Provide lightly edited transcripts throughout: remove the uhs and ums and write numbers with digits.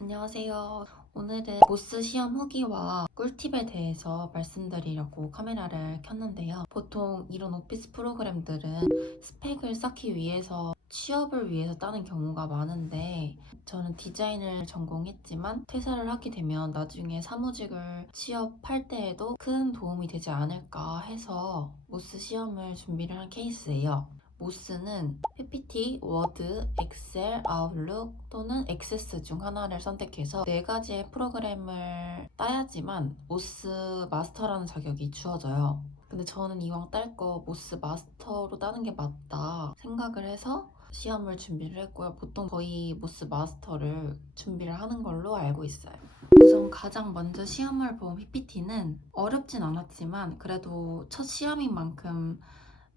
안녕하세요. 오늘은 모스 시험 후기와 꿀팁에 대해서 말씀드리려고 카메라를 켰는데요. 보통 이런 오피스 프로그램들은 스펙을 쌓기 위해서 취업을 위해서 따는 경우가 많은데 저는 디자인을 전공했지만 퇴사를 하게 되면 나중에 사무직을 취업할 때에도 큰 도움이 되지 않을까 해서 모스 시험을 준비를 한 케이스예요. 모스는 PPT, 워드, 엑셀, 아웃룩 또는 액세스 중 하나를 선택해서 4가지의 프로그램을 따야지만 모스 마스터라는 자격이 주어져요. 근데 저는 이왕 딸 거 모스 마스터로 따는 게 맞다 생각을 해서 시험을 준비를 했고요. 보통 거의 모스 마스터를 준비를 하는 걸로 알고 있어요. 우선 가장 먼저 시험을 본 PPT는 어렵진 않았지만 그래도 첫 시험인 만큼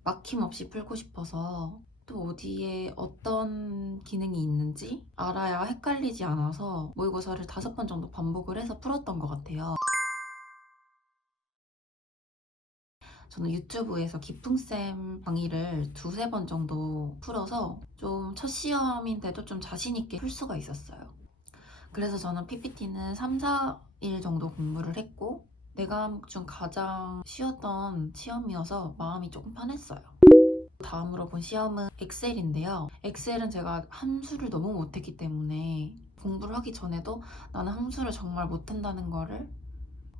막힘없이 풀고 싶어서 또 어디에 어떤 기능이 있는지 알아야 헷갈리지 않아서 모의고사를 5번 정도 반복을 해서 풀었던 것 같아요. 저는 유튜브에서 기풍쌤 강의를 2~3번 정도 풀어서 좀 첫 시험인데도 좀 자신있게 풀 수가 있었어요. 그래서 저는 PPT는 3~4일 정도 공부를 했고 네 과목 중 가장 쉬웠던 시험이어서 마음이 조금 편했어요. 다음으로 본 시험은 엑셀인데요. 엑셀은 제가 함수를 너무 못했기 때문에 공부를 하기 전에도 나는 함수를 정말 못한다는 거를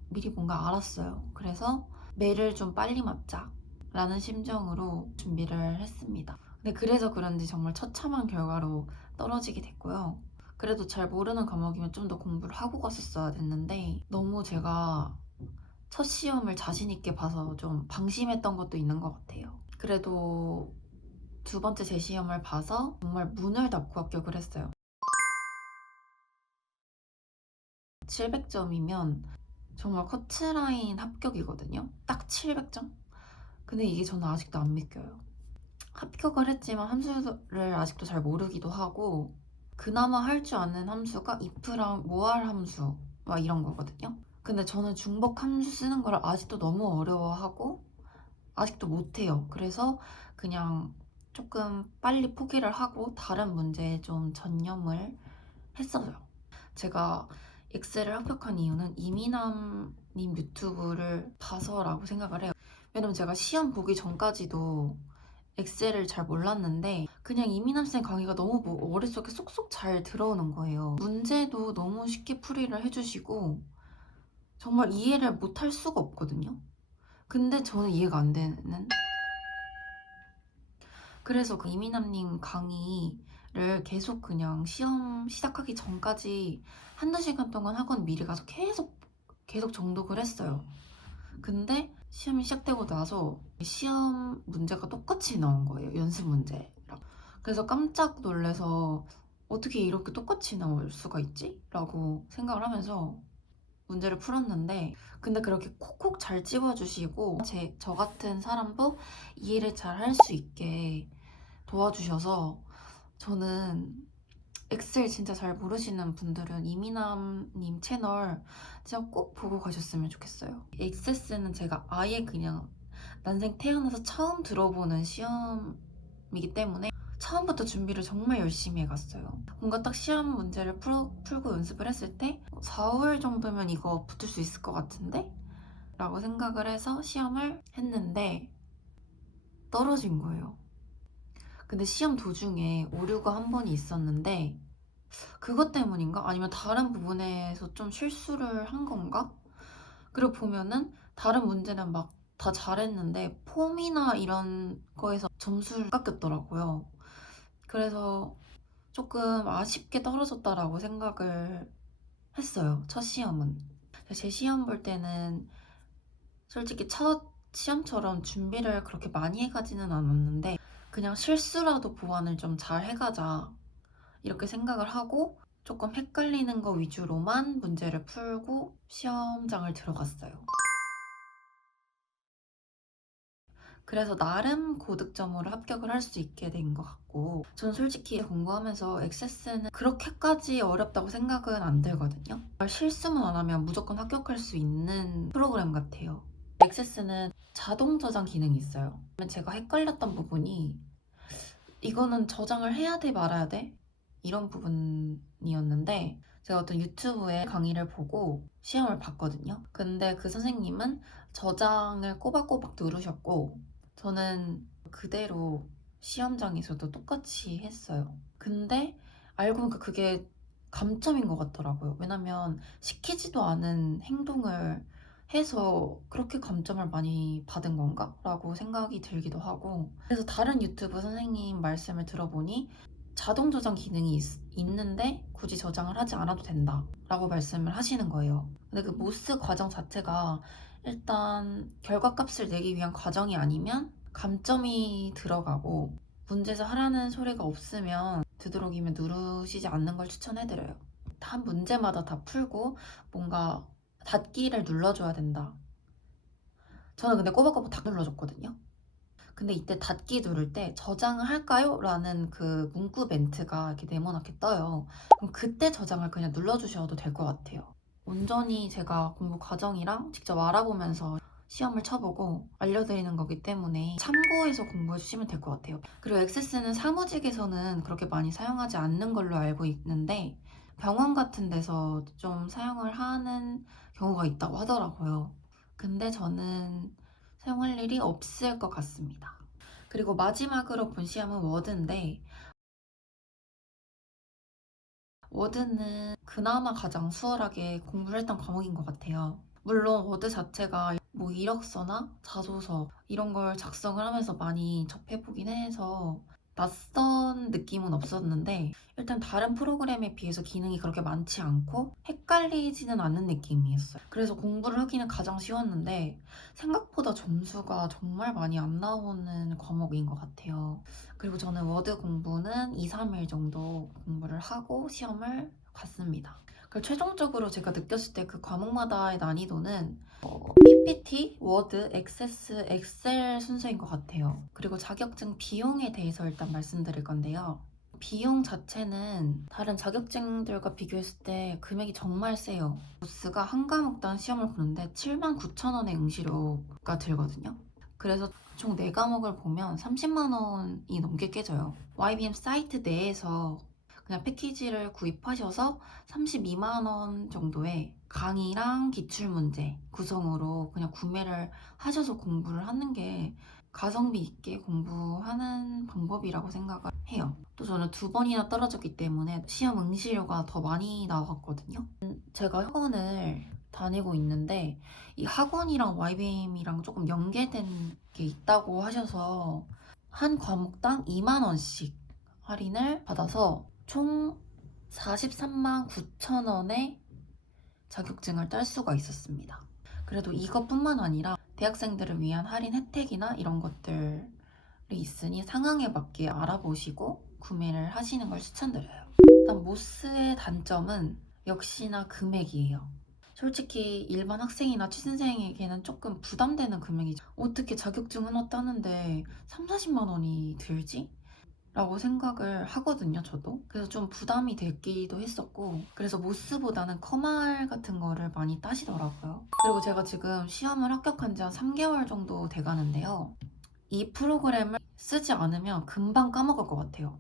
미리 뭔가 알았어요. 그래서 매를 좀 빨리 맞자 라는 심정으로 준비를 했습니다. 근데 그래서 그런지 정말 처참한 결과로 떨어지게 됐고요. 그래도 잘 모르는 과목이면 좀 더 공부를 하고 갔었어야 됐는데 너무 제가 첫 시험을 자신 있게 봐서 좀 방심했던 것도 있는 것 같아요. 그래도 2번째 재시험을 봐서 정말 문을 닫고 합격을 했어요. 700점이면 정말 커트라인 합격이거든요. 딱 700점? 근데 이게 저는 아직도 안 믿겨요. 합격을 했지만 함수를 아직도 잘 모르기도 하고 그나마 할 줄 아는 함수가 if랑 모알 함수 막 이런 거거든요. 근데 저는 중복 함수 쓰는 걸 아직도 너무 어려워하고 아직도 못해요. 그래서 그냥 조금 빨리 포기를 하고 다른 문제에 좀 전념을 했어요. 제가 엑셀을 합격한 이유는 이민남님 유튜브를 봐서라고 생각을 해요. 왜냐면 제가 시험 보기 전까지도 엑셀을 잘 몰랐는데 그냥 이민남쌤 강의가 너무 머릿속에 쏙쏙 잘 들어오는 거예요. 문제도 너무 쉽게 풀이를 해주시고 정말 이해를 못할 수가 없거든요. 근데 저는 이해가 안 되는 그래서 그 이민남님 강의를 계속 그냥 시험 시작하기 전까지 1~2시간 동안 학원 미리 가서 계속 정독을 했어요. 근데 시험이 시작되고 나서 시험 문제가 똑같이 나온 거예요. 연습 문제랑. 그래서 깜짝 놀라서 어떻게 이렇게 똑같이 나올 수가 있지? 라고 생각을 하면서 문제를 풀었는데 근데 그렇게 콕콕 잘 집어주시고 저 같은 사람도 이해를 잘 할 수 있게 도와주셔서 저는 엑셀 진짜 잘 모르시는 분들은 이민남님 채널 진짜 꼭 보고 가셨으면 좋겠어요. 엑세스는 제가 아예 그냥 난생 태어나서 처음 들어보는 시험이기 때문에 처음부터 준비를 정말 열심히 해갔어요. 뭔가 딱 시험 문제를 풀고 연습을 했을 때 4월 정도면 이거 붙을 수 있을 것 같은데? 라고 생각을 해서 시험을 했는데 떨어진 거예요. 근데 시험 도중에 오류가 한 번이 있었는데 그것 때문인가? 아니면 다른 부분에서 좀 실수를 한 건가? 그리고 보면은 다른 문제는 막 다 잘했는데 폼이나 이런 거에서 점수를 깎였더라고요. 그래서 조금 아쉽게 떨어졌다라고 생각을 했어요. 첫 시험은. 제 시험 볼 때는 솔직히 첫 시험처럼 준비를 그렇게 많이 해가지는 않았는데 그냥 실수라도 보완을 좀 잘 해가자 이렇게 생각을 하고 조금 헷갈리는 거 위주로만 문제를 풀고 시험장을 들어갔어요. 그래서 나름 고득점으로 합격을 할 수 있게 된 것 같고 저는 솔직히 공부하면서 액세스는 그렇게까지 어렵다고 생각은 안 들거든요. 실수만 안 하면 무조건 합격할 수 있는 프로그램 같아요. 액세스는 자동 저장 기능이 있어요. 제가 헷갈렸던 부분이 이거는 저장을 해야 돼 말아야 돼? 이런 부분이었는데 제가 어떤 유튜브의 강의를 보고 시험을 봤거든요. 근데 그 선생님은 저장을 꼬박꼬박 누르셨고 저는 그대로 시험장에서도 똑같이 했어요. 근데 알고 보니까 그게 감점인 것 같더라고요. 왜냐면 시키지도 않은 행동을 해서 그렇게 감점을 많이 받은 건가? 라고 생각이 들기도 하고 그래서 다른 유튜브 선생님 말씀을 들어보니 자동 저장 기능이 있는데 굳이 저장을 하지 않아도 된다 라고 말씀을 하시는 거예요. 근데 그 모스 과정 자체가 일단 결과값을 내기 위한 과정이 아니면 감점이 들어가고 문제에서 하라는 소리가 없으면 되도록이면 누르시지 않는 걸 추천해드려요. 한 문제마다 다 풀고 뭔가 닫기를 눌러줘야 된다. 저는 근데 꼬박꼬박 다 눌러줬거든요. 근데 이때 닫기 누를 때 저장을 할까요? 라는 그 문구 멘트가 이렇게 네모나게 떠요. 그럼 그때 저장을 그냥 눌러주셔도 될 것 같아요. 온전히 제가 공부 과정이랑 직접 알아보면서 시험을 쳐보고 알려드리는 거기 때문에 참고해서 공부해 주시면 될 것 같아요. 그리고 액세스는 사무직에서는 그렇게 많이 사용하지 않는 걸로 알고 있는데 병원 같은 데서 좀 사용을 하는 경우가 있다고 하더라고요. 근데 저는 사용할 일이 없을 것 같습니다. 그리고 마지막으로 본 시험은 워드인데 워드는 그나마 가장 수월하게 공부를 했던 과목인 것 같아요. 물론 워드 자체가 뭐 이력서나 자소서 이런 걸 작성을 하면서 많이 접해보긴 해서 낯선 느낌은 없었는데 일단 다른 프로그램에 비해서 기능이 그렇게 많지 않고 헷갈리지는 않는 느낌이었어요. 그래서 공부를 하기는 가장 쉬웠는데 생각보다 점수가 정말 많이 안 나오는 과목인 것 같아요. 그리고 저는 워드 공부는 2, 3일 정도 공부를 하고 시험을 봤습니다. 그리고 최종적으로 제가 느꼈을 때 그 과목마다의 난이도는 PPT, 워드, 액세스, 엑셀 순서인 것 같아요. 그리고 자격증 비용에 대해서 일단 말씀드릴 건데요. 비용 자체는 다른 자격증들과 비교했을 때 금액이 정말 세요. 보스가 한 과목당 시험을 보는데 79,000원의 응시료가 들거든요. 그래서 총 4과목을 보면 30만 원이 넘게 깨져요. YBM 사이트 내에서 그냥 패키지를 구입하셔서 32만 원 정도의 강의랑 기출문제 구성으로 그냥 구매를 하셔서 공부를 하는 게 가성비 있게 공부하는 방법이라고 생각을 해요. 또 저는 2번이나 떨어졌기 때문에 시험 응시료가 더 많이 나왔거든요. 제가 학원을 다니고 있는데 이 학원이랑 YBM이랑 조금 연계된 게 있다고 하셔서 한 과목당 2만 원씩 할인을 받아서 총 43만 9천 원의 자격증을 딸 수가 있었습니다. 그래도 이것뿐만 아니라 대학생들을 위한 할인 혜택이나 이런 것들이 있으니 상황에 맞게 알아보시고 구매를 하시는 걸 추천드려요. 일단 모스의 단점은 역시나 금액이에요. 솔직히 일반 학생이나 취준생에게는 조금 부담되는 금액이죠. 어떻게 자격증 하나 따는데 3, 40만 원이 들지? 라고 생각을 하거든요, 저도. 그래서 좀 부담이 되기도 했었고, 그래서 모스보다는 커말 같은 거를 많이 따시더라고요. 그리고 제가 지금 시험을 합격한 지 한 3개월 정도 돼가는데요. 이 프로그램을 쓰지 않으면 금방 까먹을 것 같아요.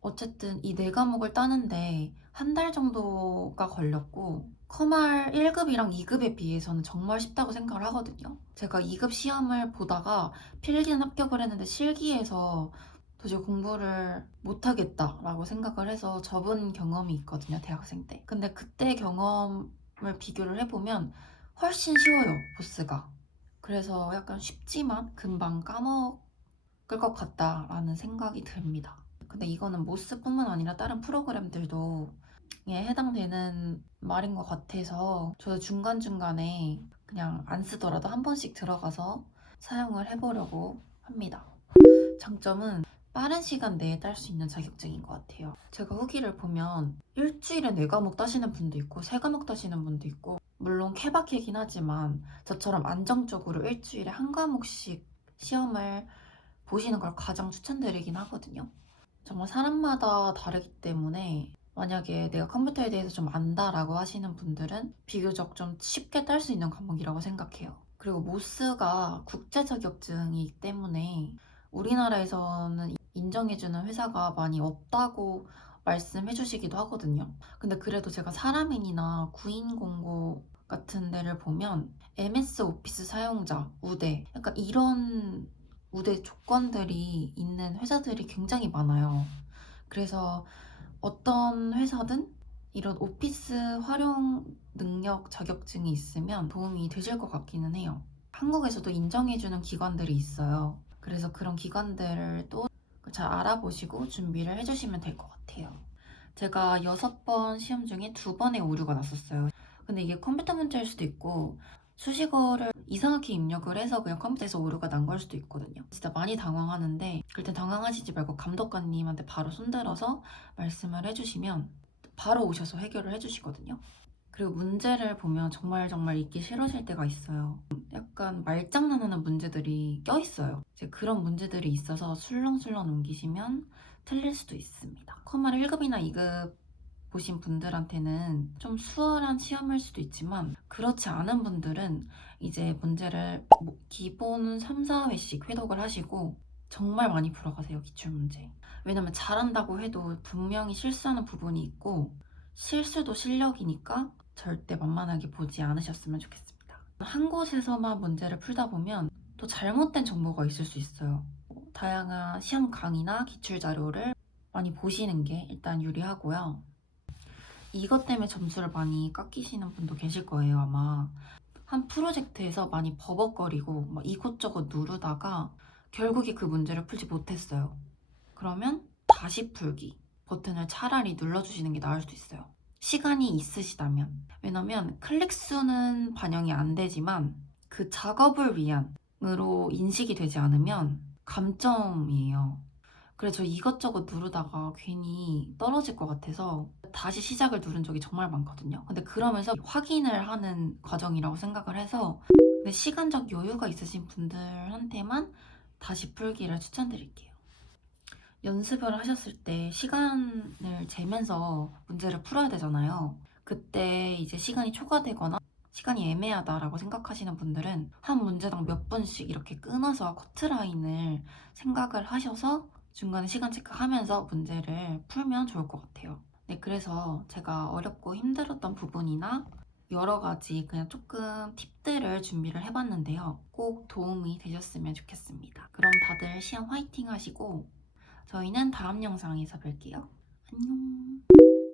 어쨌든 이 4과목을 따는데 한 달 정도가 걸렸고, 커말 1급이랑 2급에 비해서는 정말 쉽다고 생각을 하거든요. 제가 2급 시험을 보다가 필기는 합격을 했는데 실기에서 도저히 공부를 못하겠다라고 생각을 해서 접은 경험이 있거든요, 대학생 때. 근데 그때 경험을 비교를 해보면 훨씬 쉬워요, 보스가. 그래서 약간 쉽지만 금방 까먹을 것 같다라는 생각이 듭니다. 근데 이거는 모스뿐만 아니라 다른 프로그램들도 해당되는 말인 것 같아서 저도 중간중간에 그냥 안 쓰더라도 한 번씩 들어가서 사용을 해보려고 합니다. 장점은 빠른 시간 내에 딸 수 있는 자격증인 것 같아요. 제가 후기를 보면 일주일에 4과목 따시는 분도 있고 3과목 따시는 분도 있고 물론 케바케긴 하지만 저처럼 안정적으로 일주일에 한 과목씩 시험을 보시는 걸 가장 추천드리긴 하거든요. 정말 사람마다 다르기 때문에 만약에 내가 컴퓨터에 대해서 좀 안다라고 하시는 분들은 비교적 좀 쉽게 딸 수 있는 과목이라고 생각해요. 그리고 모스가 국제 자격증이기 때문에 우리나라에서는 인정해주는 회사가 많이 없다고 말씀해 주시기도 하거든요. 근데 그래도 제가 사람인이나 구인 공고 같은 데를 보면 MS 오피스 사용자, 우대 약간 이런 우대 조건들이 있는 회사들이 굉장히 많아요. 그래서 어떤 회사든 이런 오피스 활용 능력 자격증이 있으면 도움이 되실 것 같기는 해요. 한국에서도 인정해주는 기관들이 있어요. 그래서 그런 기관들을 또 잘 알아보시고 준비를 해주시면 될 것 같아요. 제가 6번 시험 중에 2번의 오류가 났었어요. 근데 이게 컴퓨터 문제일 수도 있고 수식어를 이상하게 입력을 해서 그냥 컴퓨터에서 오류가 난 걸 수도 있거든요. 진짜 많이 당황하는데 일단 당황하시지 말고 감독관님한테 바로 손들어서 말씀을 해주시면 바로 오셔서 해결을 해주시거든요. 그리고 문제를 보면 정말 정말 읽기 싫어질 때가 있어요. 약간 말장난하는 문제들이 껴있어요. 이제 그런 문제들이 있어서 술렁술렁 넘기시면 틀릴 수도 있습니다. 커마를 1급이나 2급 보신 분들한테는 좀 수월한 시험일 수도 있지만 그렇지 않은 분들은 이제 문제를 기본 3, 4회씩 회독을 하시고 정말 많이 풀어가세요, 기출문제. 왜냐면 잘한다고 해도 분명히 실수하는 부분이 있고 실수도 실력이니까 절대 만만하게 보지 않으셨으면 좋겠습니다. 한 곳에서만 문제를 풀다 보면 또 잘못된 정보가 있을 수 있어요. 다양한 시험 강의나 기출 자료를 많이 보시는 게 일단 유리하고요. 이것 때문에 점수를 많이 깎이시는 분도 계실 거예요, 아마. 한 프로젝트에서 많이 버벅거리고 막 이곳저곳 누르다가 결국에 그 문제를 풀지 못했어요. 그러면 다시 풀기 버튼을 차라리 눌러주시는 게 나을 수도 있어요. 시간이 있으시다면. 왜냐면 클릭 수는 반영이 안 되지만 그 작업을 위한으로 인식이 되지 않으면 감점이에요. 그래서 저 이것저것 누르다가 괜히 떨어질 것 같아서 다시 시작을 누른 적이 정말 많거든요. 근데 그러면서 확인을 하는 과정이라고 생각을 해서 근데 시간적 여유가 있으신 분들한테만 다시 풀기를 추천드릴게요. 연습을 하셨을 때 시간을 재면서 문제를 풀어야 되잖아요. 그때 이제 시간이 초과되거나 시간이 애매하다라고 생각하시는 분들은 한 문제당 몇 분씩 이렇게 끊어서 커트라인을 생각을 하셔서 중간에 시간 체크하면서 문제를 풀면 좋을 것 같아요. 네, 그래서 제가 어렵고 힘들었던 부분이나 여러 가지 그냥 조금 팁들을 준비를 해봤는데요. 꼭 도움이 되셨으면 좋겠습니다. 그럼 다들 시험 화이팅 하시고 저희는 다음 영상에서 뵐게요. 안녕.